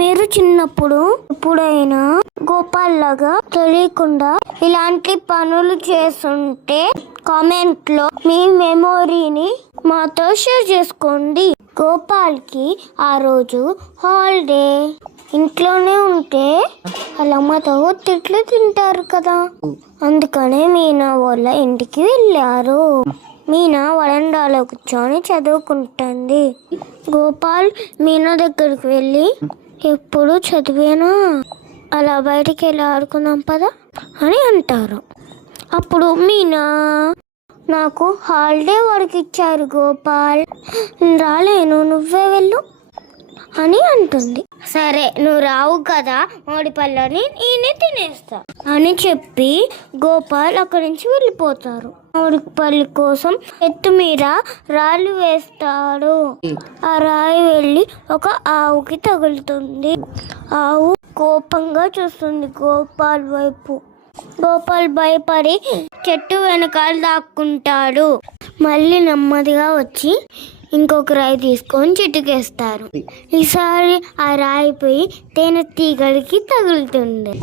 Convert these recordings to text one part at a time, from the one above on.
మీరు చిన్నప్పుడు ఎప్పుడైనా గోపాల్ లాగా తెలియకుండా ఇలాంటి పనులు చేస్తుంటే కామెంట్ లో మీ మెమొరీని మాతో షేర్ చేసుకోండి. గోపాల్ కి ఆ రోజు హాలిడే. ఇంట్లోనే ఉంటే వాళ్ళ అమ్మతో తిట్లు తింటారు కదా, అందుకనే మీనా వాళ్ళ ఇంటికి వెళ్ళారు. మీనా వరండాలో కూర్చొని చదువుకుంటుంది. గోపాల్ మీనా దగ్గరికి వెళ్ళి, ఎప్పుడు చదివేనా, అలా బయటికి వెళ్ళి ఆడుకుందాం పదా అని అంటారు. అప్పుడు మీనా, నాకు హాలిడే వరకు ఇచ్చారు గోపాల్, రాలేను, నువ్వే వెళ్ళు అని అంటుంది. సరే నువ్వు రావు కదా, మామిడి పళ్ళని నేనే తినేస్తా అని చెప్పి గోపాల్ అక్కడి నుంచి వెళ్ళిపోతారు. మామిడి పళ్ళు కోసం ఎత్తు మీద రాళ్ళు వేస్తాడు. ఆ రాయి వెళ్ళి ఒక ఆవుకి తగులుతుంది. ఆవు కోపంగా చూస్తుంది గోపాల్ వైపు. గోపాల్ భయపడి చెట్టు వెనకాల దాక్కుంటాడు. మళ్ళీ నెమ్మదిగా వచ్చి ఇంకొక రాయి తీసుకొని చిటికేస్తారు. ఈసారి ఆ రాయిపోయి తేనెటీగలకి తగులుతుంది.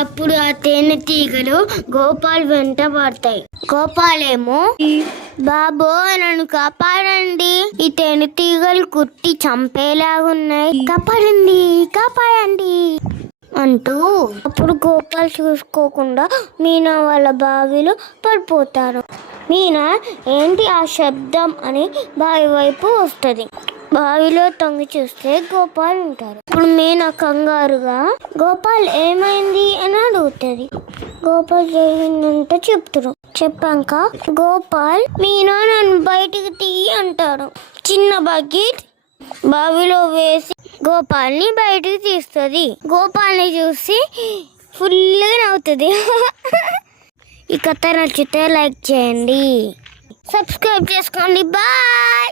అప్పుడు ఆ తేనెటీగలు గోపాల్ వెంట పడతాయి. గోపాల్ ఏమో, బాబో నన్ను కాపాడండి, ఈ తేనెటీగలు కుట్టి చంపేలాగున్నాయి, కాపాడండి కాపాడండి అంటూ. అప్పుడు గోపాల్ చూసుకోకుండా మీనా వాళ్ళ బావిలో పడిపోతారు. మీనా ఏంటి ఆ శబ్దం అని బావి వైపు వస్తుంది. బావిలో తొంగి చూస్తే గోపాల్ ఉంటారు. ఇప్పుడు మీనా కంగారుగా గోపాల్ ఏమైంది అని అడుగుతుంది. గోపాల్ జరిగిందంటే చెప్తారు. చెప్పాక గోపాల్, మీనా నన్ను బయటికి తీయి అంటాడు. చిన్న బకెట్ బావిలో వేసి గోపాల్ని బయటికి తీస్తుంది. గోపాల్ని చూసి ఫుల్గా నవ్వుతుంది. ఈ కథ నచ్చితే లైక్ చేయండి, సబ్స్క్రైబ్ చేసుకోండి. బాయ్.